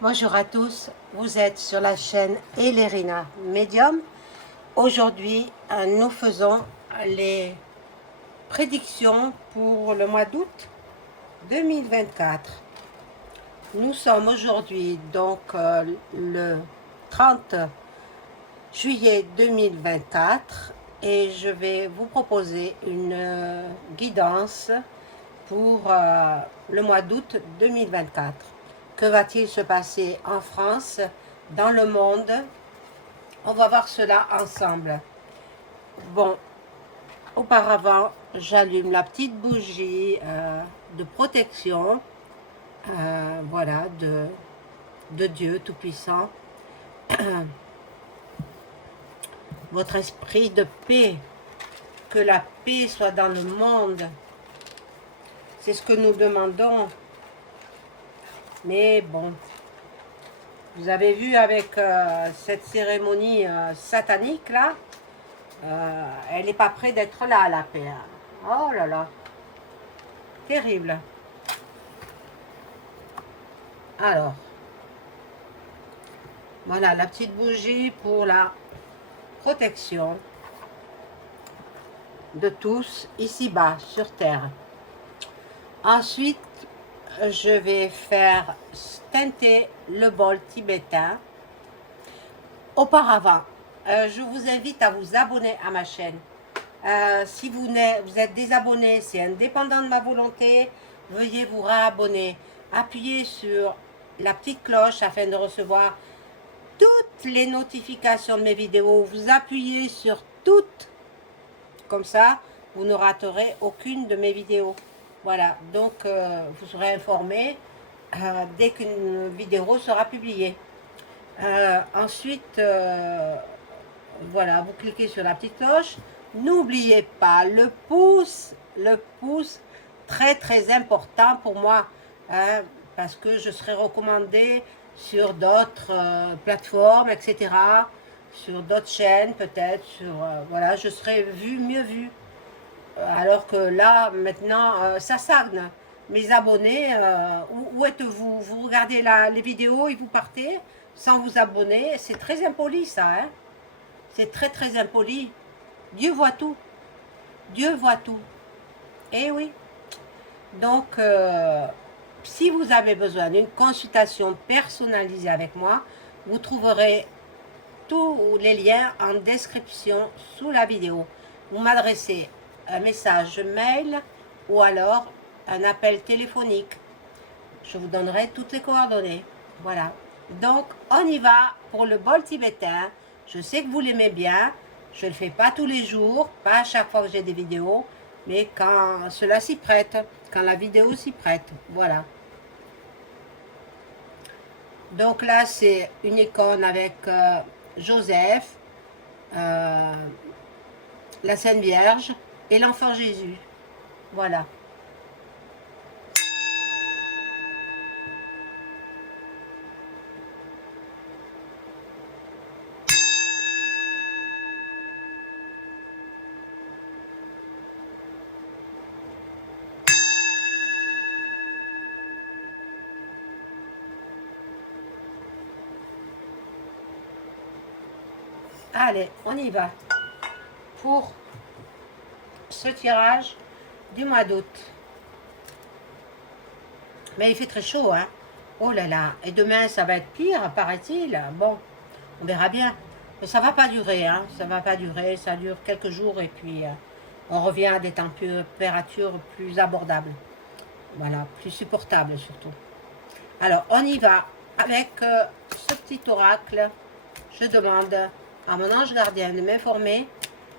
Bonjour à tous, vous êtes sur la chaîne Elerina Medium. Aujourd'hui, nous faisons les prédictions pour le mois d'août 2024. Nous sommes aujourd'hui donc le 30 juillet 2024 et je vais vous proposer une guidance pour le mois d'août 2024. Que va-t-il se passer en France, dans le monde? On va voir cela ensemble. Bon, auparavant, j'allume la petite bougie de protection, voilà, de Dieu Tout-Puissant. Votre esprit de paix, que la paix soit dans le monde. C'est ce que nous demandons. Mais bon, vous avez vu avec cette cérémonie satanique là, elle n'est pas prête d'être là, la paix. Oh là là, terrible. Alors, voilà la petite bougie pour la protection de tous ici-bas sur Terre. Ensuite, je vais faire teinter le bol tibétain. Auparavant, je vous invite à vous abonner à ma chaîne. Si vous êtes désabonné, c'est indépendant de ma volonté, veuillez vous réabonner. Appuyez sur la petite cloche afin de recevoir toutes les notifications de mes vidéos. Vous appuyez sur toutes, comme ça, vous ne raterez aucune de mes vidéos. Voilà, donc vous serez informé dès qu'une vidéo sera publiée. Ensuite, voilà, vous cliquez sur la petite cloche. N'oubliez pas le pouce, très très important pour moi, hein, parce que je serai recommandée sur d'autres plateformes, etc., sur d'autres chaînes peut-être, sur voilà, je serai mieux vue. Alors que là, maintenant, ça stagne. Mes abonnés, où êtes-vous? Vous regardez les vidéos et vous partez sans vous abonner. C'est très impoli ça, hein? C'est très très impoli. Dieu voit tout. Dieu voit tout. Eh oui. Donc, si vous avez besoin d'une consultation personnalisée avec moi, vous trouverez tous les liens en description sous la vidéo. Vous m'adressez un message mail ou alors un appel téléphonique. Je vous donnerai toutes les coordonnées. Voilà. Donc, on y va pour le bol tibétain. Je sais que vous l'aimez bien. Je ne le fais pas tous les jours, pas à chaque fois que j'ai des vidéos, mais quand cela s'y prête, quand la vidéo s'y prête. Voilà. Donc là, c'est une icône avec Joseph, la Sainte Vierge et l'Enfant Jésus. Voilà. Allez, on y va pour ce tirage du mois d'août. Mais il fait très chaud, hein. Oh là là. Et demain, ça va être pire, paraît-il. Bon, on verra bien. Mais ça va pas durer, hein. Ça va pas durer. Ça dure quelques jours et puis on revient à des températures plus abordables. Voilà, plus supportables surtout. Alors, on y va avec ce petit oracle. Je demande à mon ange gardien de m'informer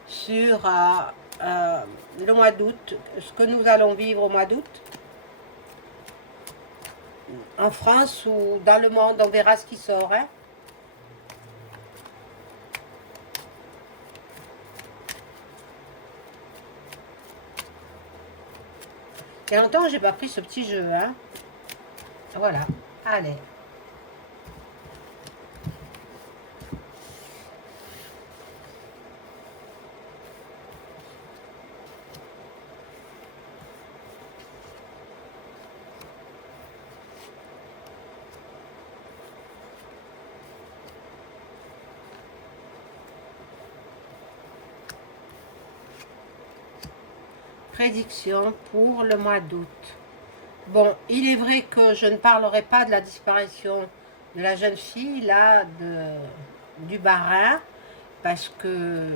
sur le mois d'août, ce que nous allons vivre au mois d'août. En France ou dans le monde, on verra ce qui sort. Hein. Il y a longtemps que j'ai pas pris ce petit jeu. Hein. Voilà, allez. prédiction pour le mois d'août. Bon, il est vrai que je ne parlerai pas de la disparition de la jeune fille, là, du Bas-Rhin, parce que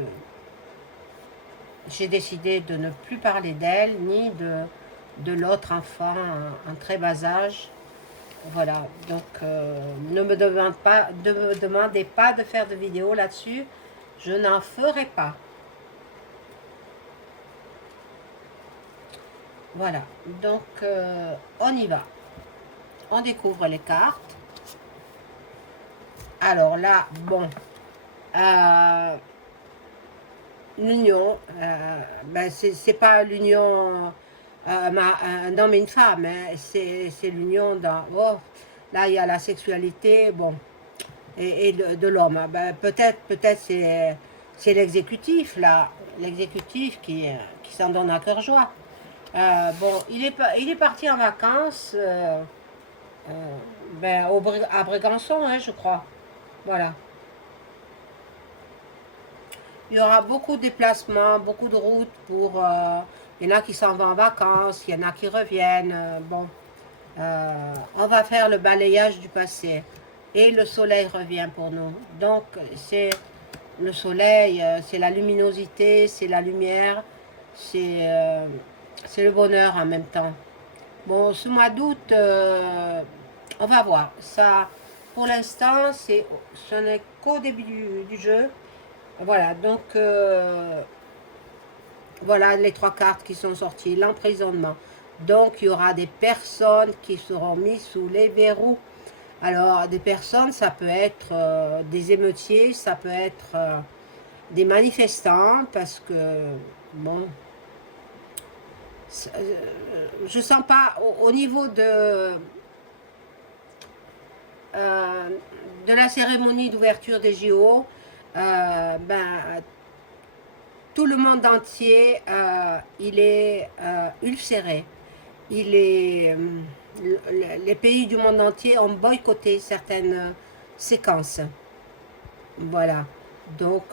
j'ai décidé de ne plus parler d'elle, ni de l'autre enfant en très bas âge. Voilà, donc ne me demandez pas de faire de vidéo là-dessus, je n'en ferai pas. Voilà, donc on y va. On découvre les cartes. Alors là, bon, l'union, ben c'est pas l'union un homme et une femme, hein, c'est l'union dans... Oh, là, il y a la sexualité, bon, et de l'homme. Ben, peut-être c'est l'exécutif, là, l'exécutif qui s'en donne à cœur joie. Bon, il est parti en vacances ben, à Brégançon, hein, je crois. Voilà. Il y aura beaucoup de déplacements, beaucoup de routes pour... il y en a qui s'en vont en vacances, il y en a qui reviennent. Bon, on va faire le balayage du passé. Et le soleil revient pour nous. Donc, c'est le soleil, c'est la luminosité, c'est la lumière, c'est le bonheur en même temps. Bon, ce mois d'août, on va voir. Ça, pour l'instant, ce n'est qu'au début du jeu. Voilà, donc voilà les 3 cartes qui sont sorties. L'emprisonnement. Donc, il y aura des personnes qui seront mises sous les verrous. Alors, des personnes, ça peut être des émeutiers, ça peut être des manifestants, parce que, bon, je sens pas, au niveau de la cérémonie d'ouverture des JO, ben, tout le monde entier, il est ulcéré. Les pays du monde entier ont boycotté certaines séquences. Voilà. Donc,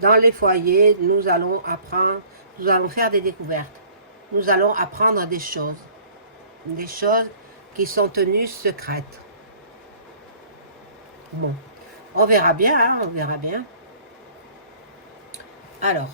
dans les foyers, nous allons apprendre, nous allons faire des découvertes. Nous allons apprendre des choses qui sont tenues secrètes. Bon, on verra bien, hein, on verra bien. Alors,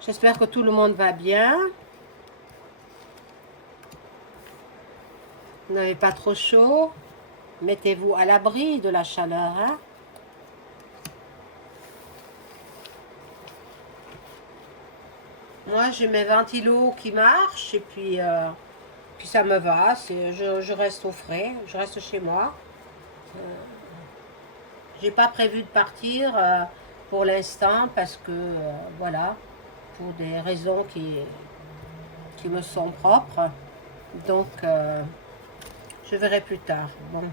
j'espère que tout le monde va bien. Vous n'avez pas trop chaud. Mettez-vous à l'abri de la chaleur, hein. Moi, j'ai mes ventilos qui marchent et puis ça me va. Je reste au frais, je reste chez moi. J'ai pas prévu de partir pour l'instant parce que, voilà, pour des raisons qui me sont propres. Donc, je verrai plus tard. Bon.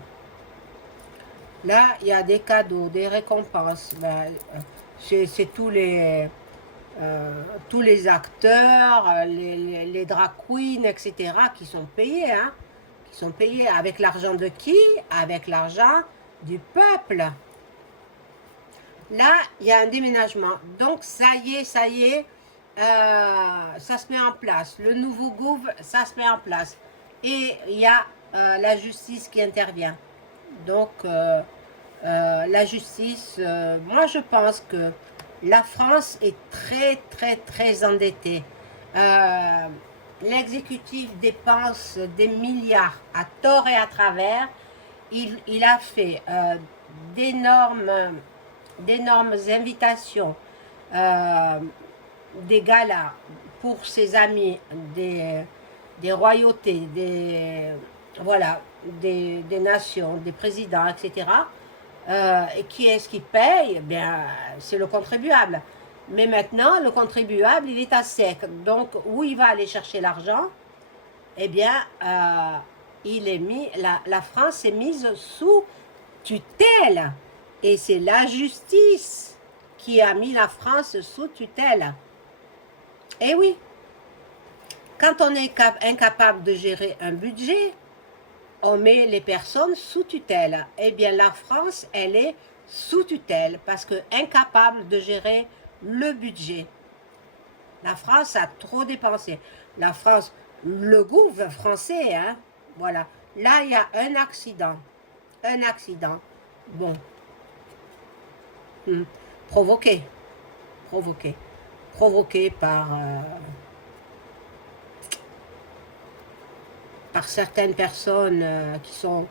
Là, il y a des cadeaux, des récompenses. Ben, c'est tous les acteurs, les drag queens, etc., qui sont payés. Hein, qui sont payés avec l'argent de qui? Avec l'argent du peuple. Là, il y a un déménagement. Donc, ça y est, ça se met en place. Le nouveau gouv, ça se met en place. Et il y a la justice qui intervient. Donc, la justice, moi je pense que la France est très, très, très endettée. L'exécutif dépense des milliards à tort et à travers. Il a fait d'énormes invitations, des galas pour ses amis, des royautés, voilà, des nations, des présidents, etc. Et qui est-ce qui paye? Bien, c'est le contribuable. Mais maintenant, le contribuable, il est à sec. Donc, où il va aller chercher l'argent? Eh bien, il est mis, la France est mise sous tutelle. Et c'est la justice qui a mis la France sous tutelle. Eh oui, quand on est incapable de gérer un budget, on met les personnes sous tutelle. Eh bien, la France, elle est sous tutelle parce que incapable de gérer le budget. La France a trop dépensé. La France, le gouvernement français, hein, voilà. Là, il y a un accident. Un accident. Bon. Hmm. Provoqué. Provoqué. Provoqué par certaines personnes qui sont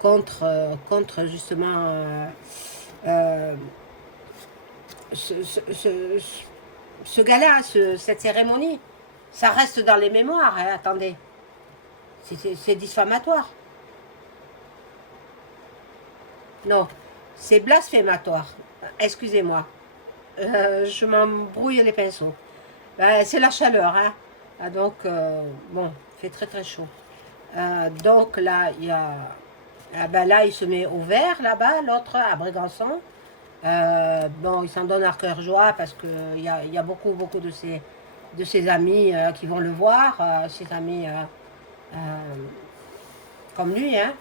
contre justement euh, ce, ce, ce, ce gala, cette cérémonie. Ça reste dans les mémoires, hein, attendez. C'est diffamatoire. Non, c'est blasphématoire. Excusez-moi. Je m'embrouille les pinceaux. C'est la chaleur, hein. Ah, donc, bon, il fait très très chaud. Donc là, il y a... Ah ben là, il se met au vert, là-bas, l'autre, à Brégançon. Bon, il s'en donne à cœur joie parce qu'il y a beaucoup, beaucoup de ses amis qui vont le voir, ses amis euh, comme lui, hein,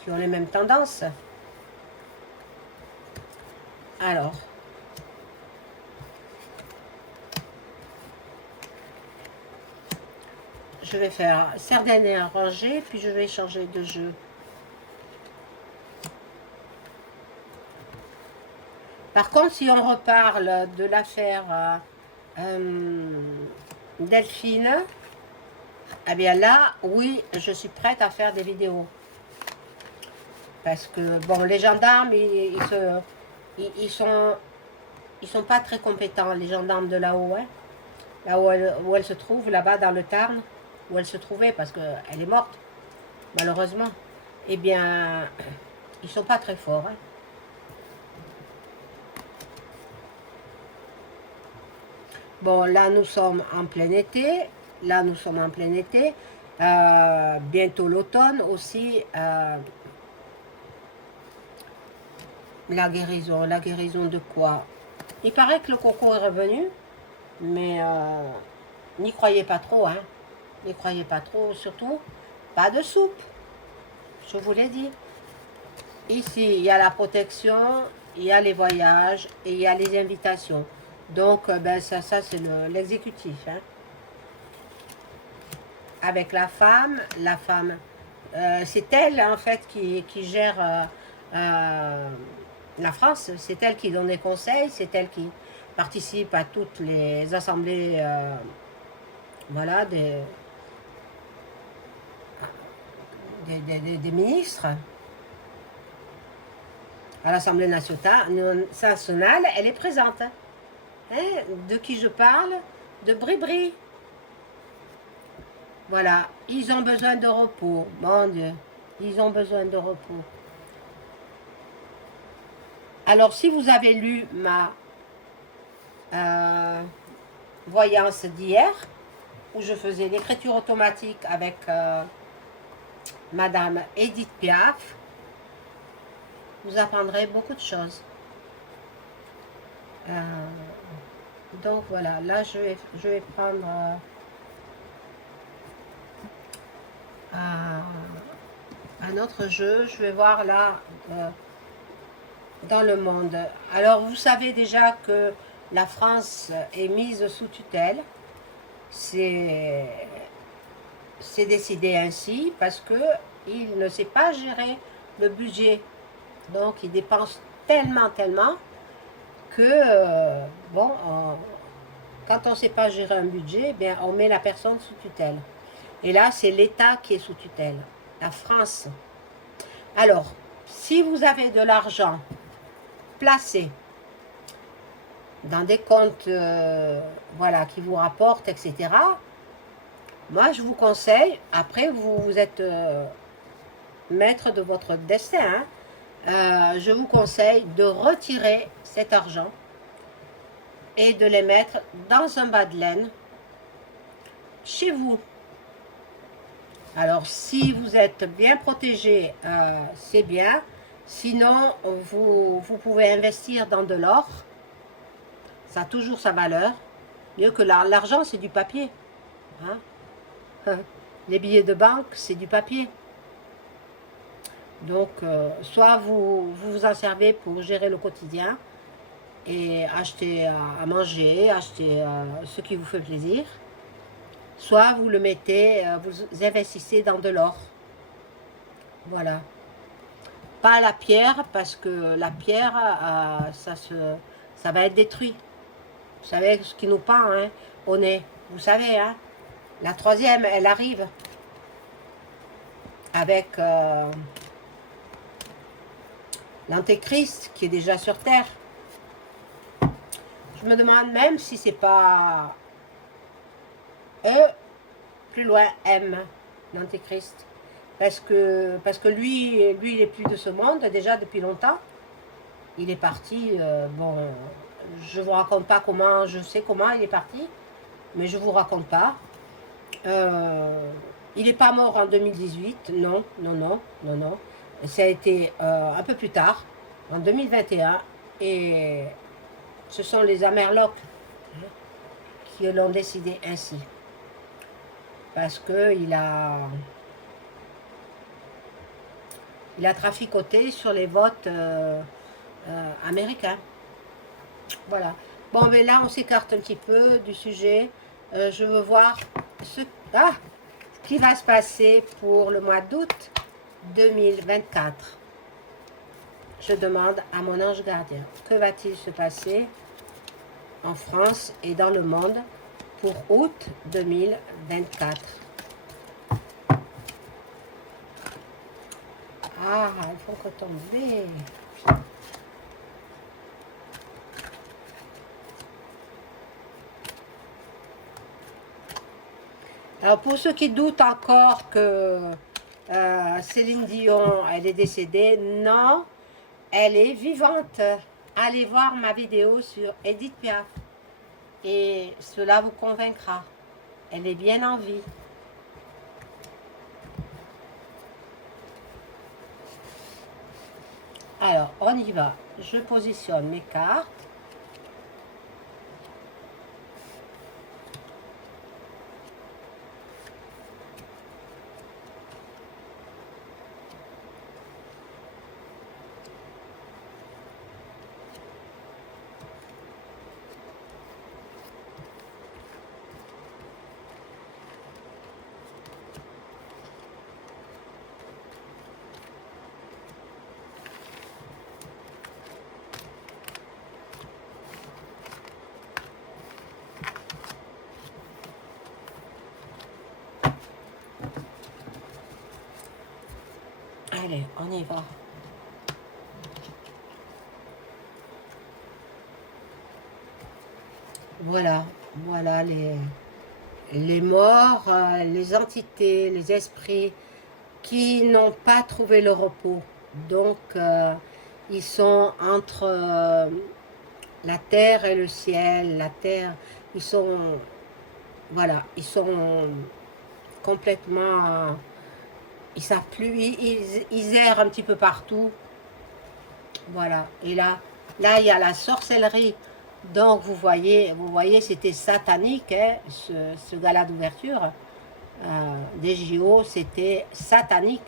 qui ont les mêmes tendances. Alors, je vais faire Sardaigne et rangée, puis je vais changer de jeu. Par contre, si on reparle de l'affaire Delphine, eh bien là, oui, je suis prête à faire des vidéos. Parce que, bon, les gendarmes, ils sont pas très compétents, les gendarmes de là-haut, hein. Là où elle se trouve, là-bas dans le Tarn, où elle se trouvait, parce qu'elle est morte, malheureusement. Eh bien, ils sont pas très forts, hein. Bon, là, nous sommes en plein été. Là, nous sommes en plein été. Bientôt l'automne aussi. La guérison de quoi? Il paraît que le coco est revenu, mais n'y croyez pas trop, hein. N'y croyez pas trop, surtout pas de soupe. Je vous l'ai dit. Ici, il y a la protection, il y a les voyages et il y a les invitations. Donc, ben, ça c'est l'exécutif, hein. Avec la femme, c'est elle en fait qui gère la France, c'est elle qui donne des conseils, c'est elle qui participe à toutes les assemblées, voilà, des ministres. À l'Assemblée nationale, elle est présente. Hein, de qui je parle? De Bribri. Voilà, ils ont besoin de repos, mon Dieu, ils ont besoin de repos. Alors, si vous avez lu ma euh, voyance d'hier, où je faisais l'écriture automatique avec Madame Edith Piaf, vous apprendrez beaucoup de choses. Donc voilà, là je vais prendre un autre jeu. Je vais voir là dans le monde. Alors vous savez déjà que la France est mise sous tutelle. C'est décidé ainsi parce que il ne sait pas gérer le budget. Donc il dépense tellement que bon, quand on ne sait pas gérer un budget, bien on met la personne sous tutelle. Et là, c'est l'État qui est sous tutelle, la France. Alors, si vous avez de l'argent placé dans des comptes voilà, qui vous rapportent, etc., moi, je vous conseille, après, vous êtes maître de votre destin, hein, je vous conseille de retirer cet argent et de les mettre dans un bas de laine chez vous. Alors, si vous êtes bien protégé, c'est bien. Sinon, vous pouvez investir dans de l'or. Ça a toujours sa valeur. Mieux que l'argent, c'est du papier. Hein. Les billets de banque, c'est du papier. Donc, soit vous en servez pour gérer le quotidien et acheter à manger, acheter ce qui vous fait plaisir, soit vous le mettez, vous investissez dans de l'or. Voilà. Pas la pierre, parce que la pierre, ça va être détruit. Vous savez ce qui nous pend hein, au nez. Vous savez, hein. La troisième, elle arrive avec l'Antéchrist qui est déjà sur Terre. Je me demande même si c'est pas E, plus loin M, l'Antéchrist. Parce que lui, il est plus de ce monde, déjà depuis longtemps. Il est parti, bon, je vous raconte pas comment, je sais comment il est parti, mais je vous raconte pas. Il n'est pas mort en 2018, non, non, non, non, non. Ça a été un peu plus tard, en 2021, et ce sont les Amerlocs qui l'ont décidé ainsi. Parce qu'il il a traficoté sur les votes américains. Voilà. Bon, mais là, on s'écarte un petit peu du sujet. Je veux voir ce qui va se passer pour le mois d'août 2024. Je demande à mon ange gardien, que va-t-il se passer en France et dans le monde pour août 2024? Ah, il faut retomber. Alors pour ceux qui doutent encore que Céline Dion, elle est décédée, non, elle est vivante. Allez voir ma vidéo sur Edith Piaf et cela vous convaincra. Elle est bien en vie. Alors, on y va. Je positionne mes cartes. Allez, on y va. Voilà, voilà les morts, les entités, les esprits qui n'ont pas trouvé le repos. Donc, ils sont entre la terre et le ciel. La terre, ils sont, voilà, ils sont complètement, ils savent plus, ils errent un petit peu partout. Voilà, et là, il y a la sorcellerie. Donc, vous voyez c'était satanique, hein, ce gala d'ouverture des JO, c'était satanique.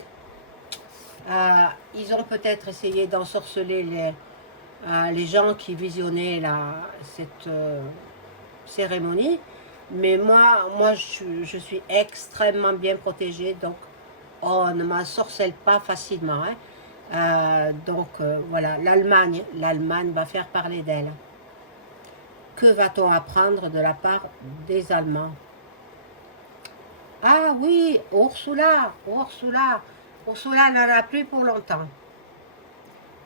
Ils ont peut-être essayé d'ensorceler les gens qui visionnaient cette cérémonie, mais moi je suis extrêmement bien protégée, donc on ne m'ensorcelle pas facilement. Hein. Donc voilà, l'Allemagne va faire parler d'elle. Que va-t-on apprendre de la part des Allemands? Ah oui, Ursula n'en a plus pour longtemps.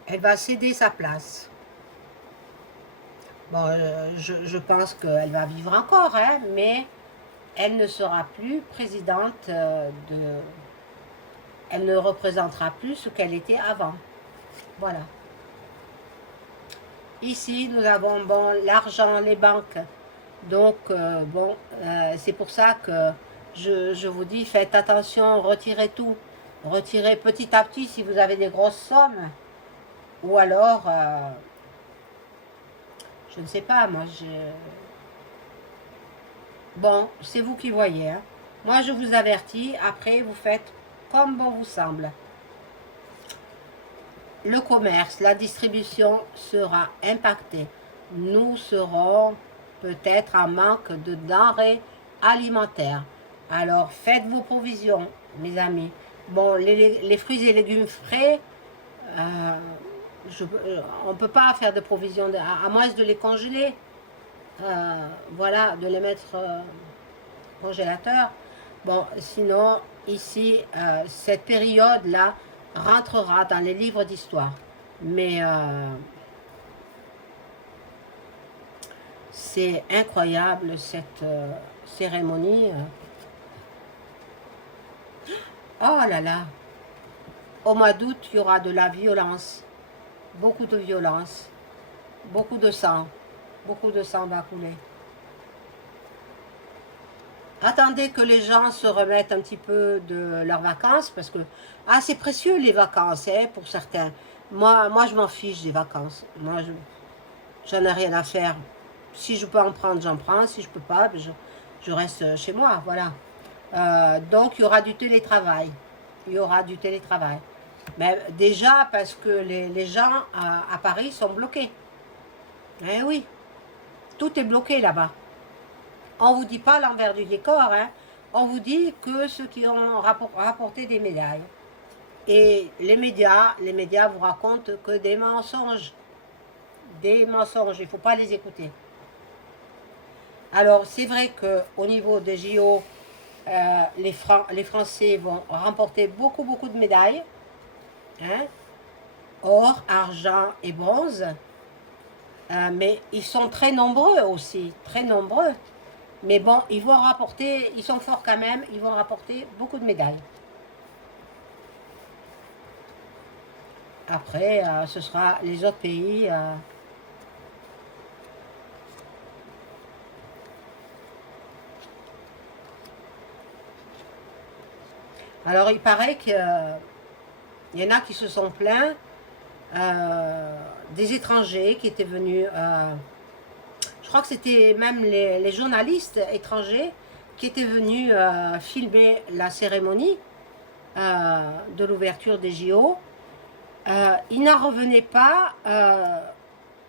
Elle va céder sa place. Bon, je pense qu'elle va vivre encore, hein, mais elle ne sera plus présidente Elle ne représentera plus ce qu'elle était avant. Voilà. Ici, nous avons bon, l'argent, les banques. Donc, c'est pour ça que je vous dis, faites attention, retirez tout. Retirez petit à petit si vous avez des grosses sommes. Ou alors, je ne sais pas, moi, Bon, c'est vous qui voyez. Hein. Moi, je vous avertis. Après, vous faites comme bon vous semble. Le commerce, la distribution sera impactée. Nous serons peut-être en manque de denrées alimentaires. Alors, faites vos provisions, mes amis. Bon, les fruits et légumes frais, euh, on ne peut pas faire de provisions, à moins de les congeler. Voilà, de les mettre au congélateur. Bon, sinon, ici, cette période-là rentrera dans les livres d'histoire. Mais c'est incroyable cette cérémonie. Oh là là, au mois d'août, il y aura de la violence, beaucoup de violence, beaucoup de sang va couler. Attendez que les gens se remettent un petit peu de leurs vacances, parce que c'est précieux les vacances, hein, pour certains. Moi, je m'en fiche des vacances. Moi, j'en ai rien à faire. Si je peux en prendre, j'en prends. Si je peux pas, je reste chez moi, voilà. Donc, il y aura du télétravail. Il y aura du télétravail. Mais déjà, parce que les gens à Paris sont bloqués. Eh oui, tout est bloqué là-bas. On ne vous dit pas l'envers du décor, hein. On vous dit que ceux qui ont rapporté des médailles. Et les médias vous racontent que des mensonges. Des mensonges, il ne faut pas les écouter. Alors, c'est vrai qu'au niveau des JO, les Français vont remporter beaucoup, beaucoup de médailles. Hein, or, argent et bronze. Mais ils sont très nombreux aussi, très nombreux. Mais bon, ils vont rapporter, ils sont forts quand même, ils vont rapporter beaucoup de médailles. Après, ce sera les autres pays. Alors, il paraît qu'il y en a qui se sont plaints des étrangers qui étaient venus. Je crois que c'était même les journalistes étrangers qui étaient venus filmer la cérémonie de l'ouverture des JO. Ils n'en revenaient pas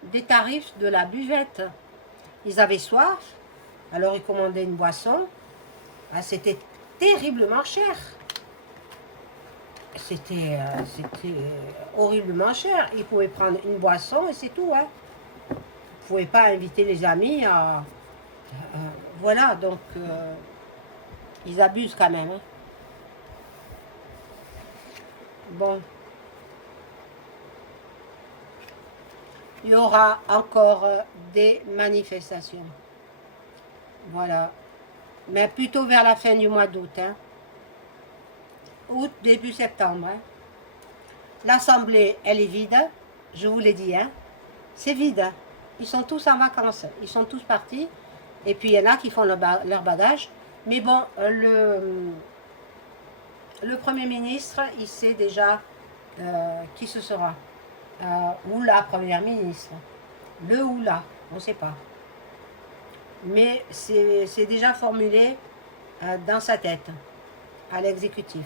des tarifs de la buvette. Ils avaient soif, alors ils commandaient une boisson. C'était terriblement cher. C'était horriblement cher. Ils pouvaient prendre une boisson et c'est tout. Hein. Vous ne pouvez pas inviter les amis à... voilà, donc ils abusent quand même. Hein. Bon. Il y aura encore des manifestations. Voilà. Mais plutôt vers la fin du mois d'août. Hein. Août, début septembre. Hein. L'Assemblée, elle est vide. Je vous l'ai dit. Hein. C'est vide. Hein. Ils sont tous en vacances. Ils sont tous partis. Et puis, il y en a qui font leur bagage. Mais bon, le Premier ministre, il sait déjà qui ce sera. Ou la Première ministre. Le ou la, on ne sait pas. Mais c'est déjà formulé dans sa tête, à l'exécutif.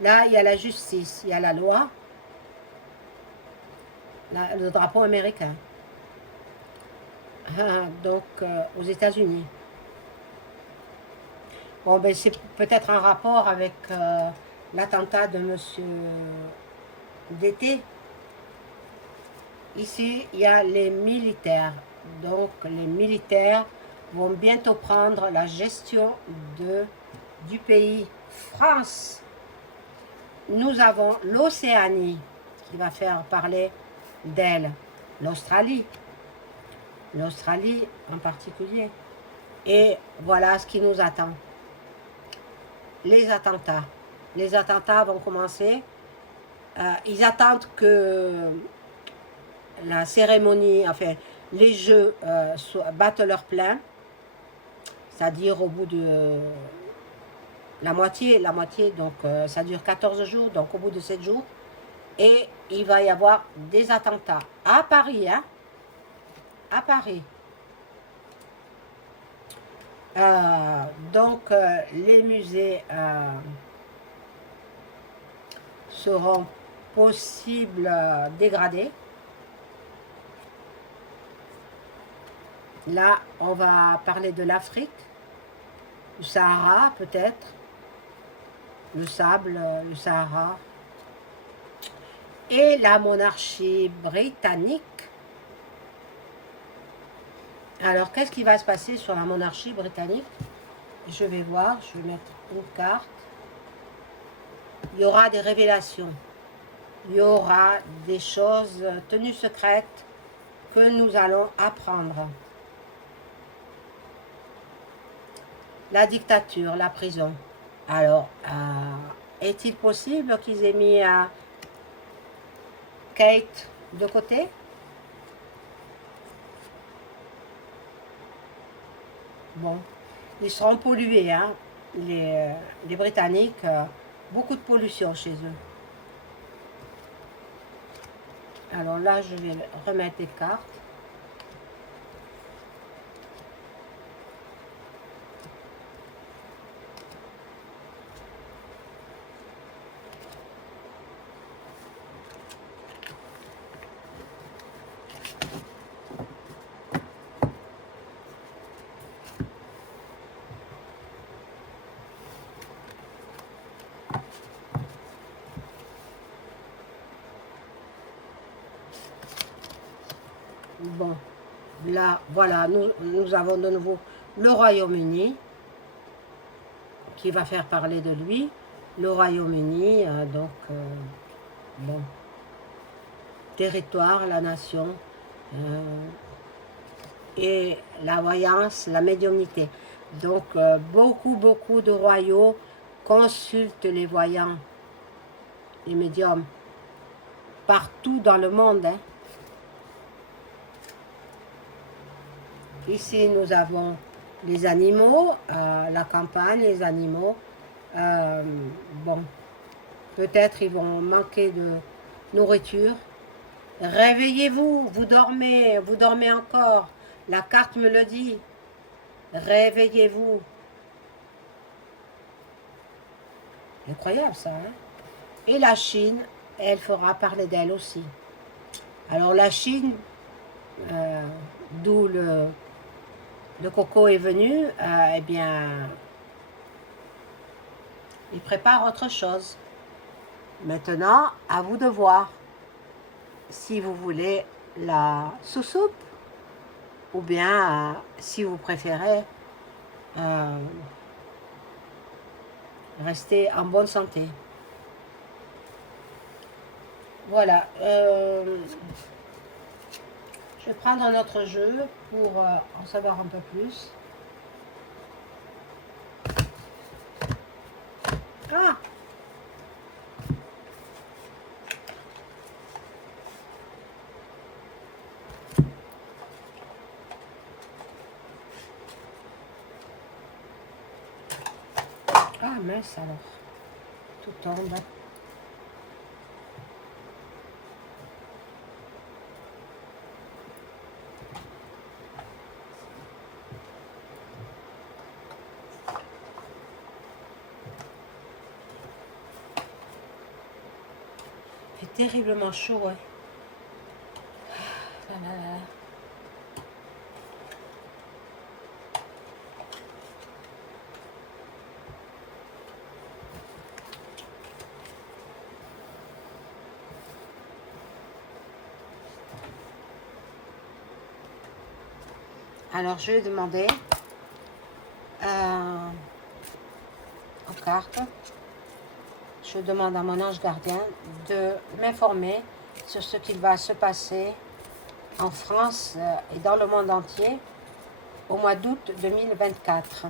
Là, il y a la justice, il y a la loi, le drapeau américain. Donc, aux États-Unis. Bon, ben, c'est peut-être en rapport avec l'attentat de Monsieur Dété. Ici, il y a les militaires. Donc, les militaires vont bientôt prendre la gestion du pays France. Nous avons l'Océanie qui va faire parler d'elle, l'Australie en particulier. Et voilà ce qui nous attend. Les attentats vont commencer. Ils attendent que la cérémonie, enfin les jeux battent leur plein, c'est-à-dire au bout de la moitié, donc ça dure 14 jours, donc au bout de 7 jours, et il va y avoir des attentats à Paris, hein, à Paris. Donc, les musées seront possibles dégradés. Là, on va parler de l'Afrique, du Sahara peut-être, le sable, le Sahara, et la monarchie britannique. Alors, qu'est-ce qui va se passer sur la monarchie britannique? Je vais voir, je vais mettre une carte. Il y aura des révélations. Il y aura des choses tenues secrètes que nous allons apprendre. La dictature, la prison. Alors, est-il possible qu'ils aient mis Kate de côté? Bon, ils seront pollués, hein, les Britanniques, beaucoup de pollution chez eux. Alors là, je vais remettre les cartes. Bon, là, voilà, nous avons de nouveau le Royaume-Uni qui va faire parler de lui. Le Royaume-Uni, bon, territoire, la nation, et la voyance, la médiumnité. Donc, beaucoup de royaux consultent les voyants, les médiums, partout dans le monde, hein. Ici, nous avons les animaux, la campagne, les animaux. Bon, peut-être ils vont manquer de nourriture. Réveillez-vous, vous dormez encore. La carte me le dit. Réveillez-vous. Incroyable ça, hein? Et la Chine, elle fera parler d'elle aussi. Alors la Chine, d'où le coco est venu, eh bien, il prépare autre chose. Maintenant, à vous de voir si vous voulez la sous-soupe ou bien si vous préférez rester en bonne santé. Voilà. Je vais prendre un autre jeu pour en savoir un peu plus. Ah! Ah mince alors. Tout tombe. Il fait terriblement chaud, ouais. Ah là là. Alors, je vais demander aux cartes, je demande à mon ange gardien de m'informer sur ce qui va se passer en France et dans le monde entier au mois d'août 2024.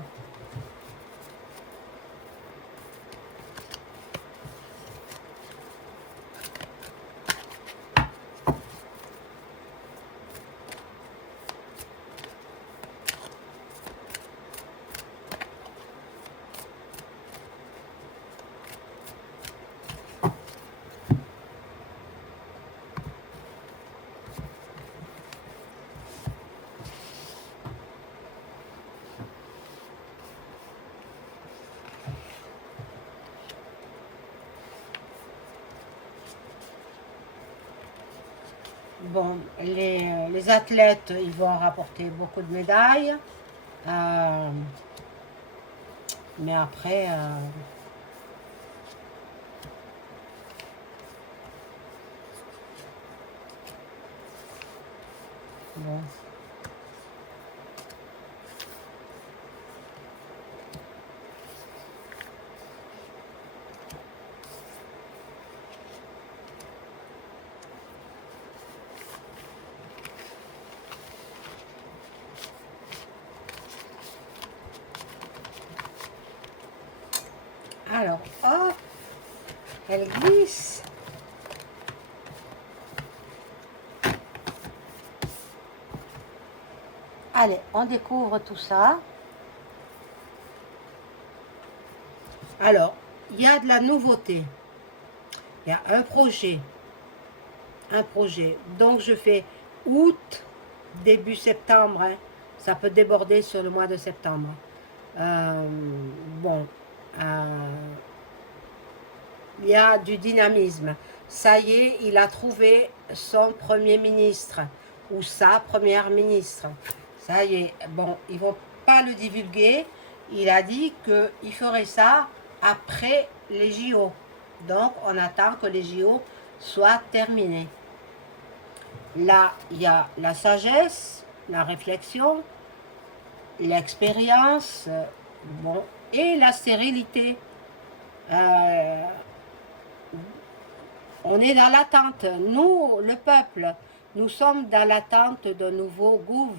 Bon, les athlètes, ils vont rapporter beaucoup de médailles. Mais après, bon. Alors, hop, elle glisse. Allez, on découvre tout ça. Alors, il y a de la nouveauté. Il y a un projet. Un projet. Donc, je fais août, début septembre. Hein. Ça peut déborder sur le mois de septembre. Bon. Il y a du dynamisme. Ça y est, il a trouvé son premier ministre ou sa première ministre. Ça y est, bon, ils ne vont pas le divulguer. Il a dit qu'il ferait ça après les JO. Donc, on attend que les JO soient terminés. Là, il y a la sagesse, la réflexion, l'expérience, bon, et la stérilité. On est dans l'attente. Nous, le peuple, nous sommes dans l'attente d'un nouveau gouv.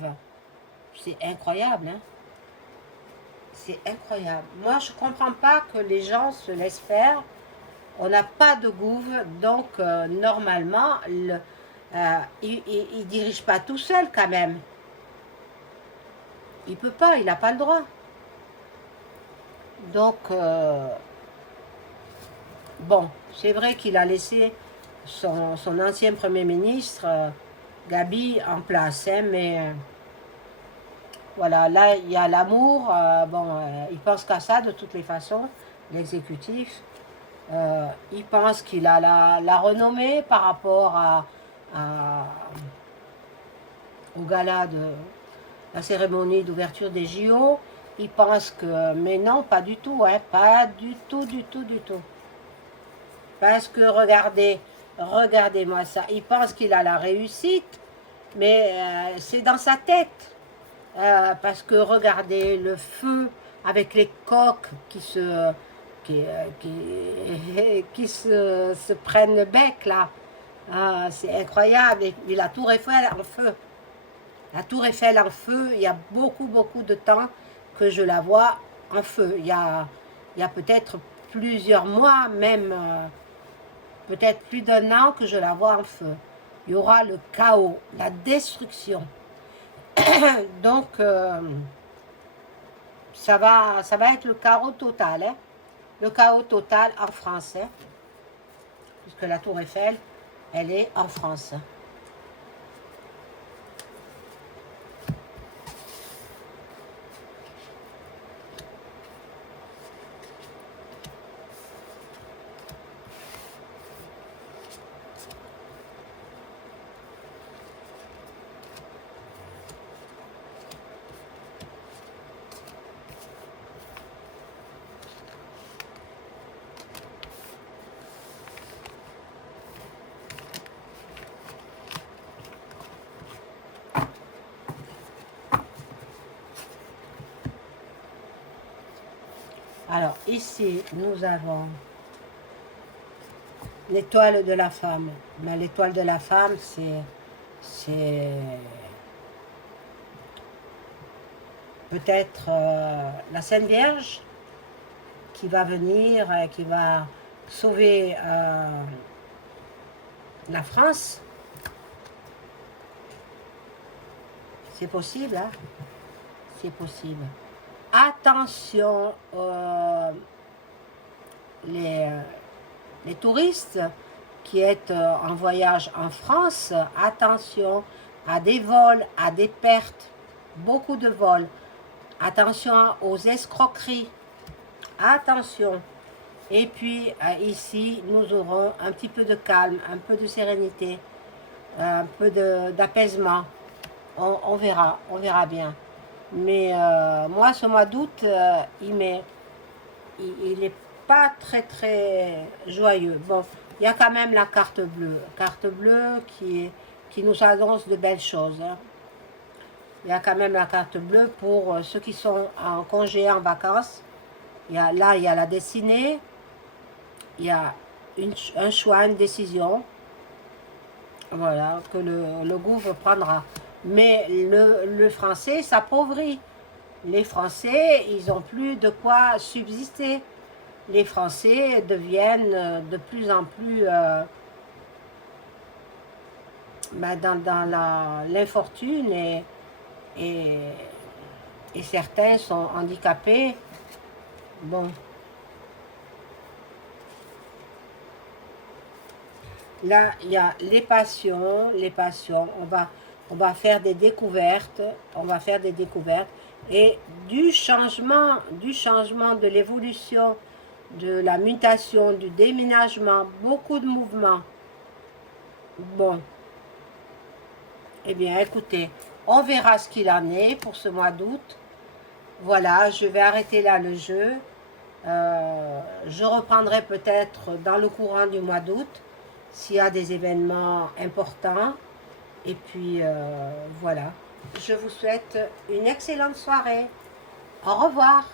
C'est incroyable, hein? C'est incroyable. Moi, je ne comprends pas que les gens se laissent faire. On n'a pas de gouv, donc normalement, il ne dirige pas tout seul quand même. Il ne peut pas, il n'a pas le droit. Donc, bon, c'est vrai qu'il a laissé son ancien Premier ministre, Gabi, en place, hein, mais voilà, là, il y a l'amour. Bon, il pense qu'à ça de toutes les façons, l'exécutif. Il pense qu'il a la renommée par rapport au gala de la cérémonie d'ouverture des JO. Il pense que, mais non, pas du tout, hein, pas du tout, du tout, du tout. Parce que regardez-moi ça. Il pense qu'il a la réussite, mais c'est dans sa tête. Parce que regardez le feu avec les coques qui se prennent le bec là. Ah, c'est incroyable. Et la tour Eiffel en feu. La tour Eiffel en feu, il y a beaucoup, beaucoup de temps que je la vois en feu. Il y a peut-être plusieurs mois, même peut-être plus d'un an que je la vois en feu. Il y aura le chaos, la destruction. Donc, ça va être le chaos total. Hein? Le chaos total en France. Hein? Puisque la tour Eiffel, elle est en France. Alors, ici, nous avons l'étoile de la femme. Mais l'étoile de la femme, c'est peut-être la Sainte Vierge qui va venir, qui va sauver la France. C'est possible, hein? C'est possible. Attention, les touristes qui êtes en voyage en France, attention à des vols, à des pertes, beaucoup de vols. Attention aux escroqueries. Attention. Et puis ici, nous aurons un petit peu de calme, un peu de sérénité. un peu d'apaisement. On verra bien. Mais moi, ce mois d'août, il n'est pas très joyeux. Bon, il y a quand même la carte bleue qui nous annonce de belles choses. Hein. Il y a quand même la carte bleue pour ceux qui sont en congé, en vacances. Là, il y a la destinée, il y a un choix, une décision, voilà, que le gouvernement prendra. Mais le français s'appauvrit. Les Français, ils n'ont plus de quoi subsister. Les Français deviennent de plus en plus dans l'infortune et, et certains sont handicapés. Bon. Là, il y a les passions, on va faire des découvertes, et du changement, de l'évolution, de la mutation, du déménagement, beaucoup de mouvements. Bon, eh bien, écoutez, on verra ce qu'il en est pour ce mois d'août. Voilà, je vais arrêter là le jeu. Je reprendrai peut-être dans le courant du mois d'août s'il y a des événements importants. Et puis, voilà. Je vous souhaite une excellente soirée. Au revoir.